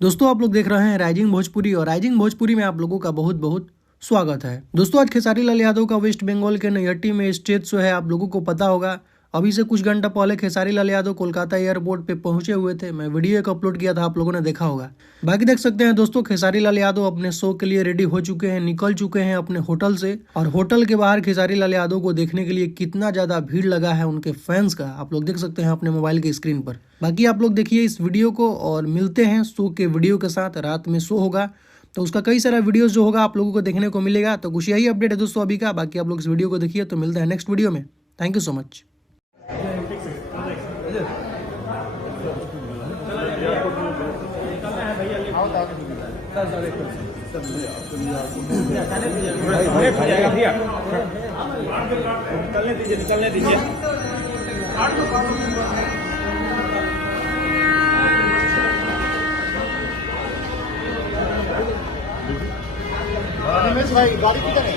दोस्तों आप लोग देख रहे हैं राइजिंग भोजपुरी और राइजिंग भोजपुरी में आप लोगों का बहुत बहुत स्वागत है। दोस्तों आज खेसारी लाल यादव का वेस्ट बंगाल के नैयटी में स्टेज शो है। आप लोगों को पता होगा अभी से कुछ घंटा पहले खेसारी लाल यादव कोलकाता एयरपोर्ट पे पहुंचे हुए थे। मैं वीडियो एक अपलोड किया था, आप लोगों ने देखा होगा। बाकी देख सकते हैं दोस्तों, खेसारी लाल यादव अपने शो के लिए रेडी हो चुके हैं, निकल चुके हैं अपने होटल से। और होटल के बाहर खेसारी लाल यादव को देखने के लिए कितना ज्यादा भीड़ लगा है उनके फैंस का, आप लोग देख सकते हैं अपने मोबाइल के स्क्रीन पर। बाकी आप लोग देखिए इस वीडियो को और मिलते हैं शो के वीडियो के साथ। रात में शो होगा तो उसका कई सारा वीडियोस जो होगा आप लोगों को देखने को मिलेगा। तो कुछ यही अपडेट है दोस्तों अभी का। बाकी आप लोग इस वीडियो को देखिए, तो मिलते हैं नेक्स्ट वीडियो में। Thank you so much. निकलने दीजिए। रमेश भाई गाड़ी किधर है?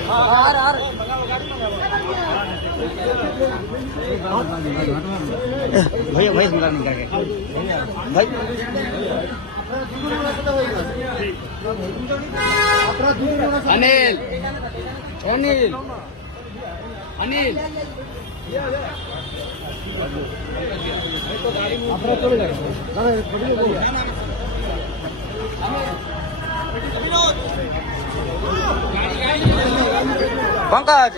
भैया भाई निकाल के भाई अनिल अनिल अनिल पंकज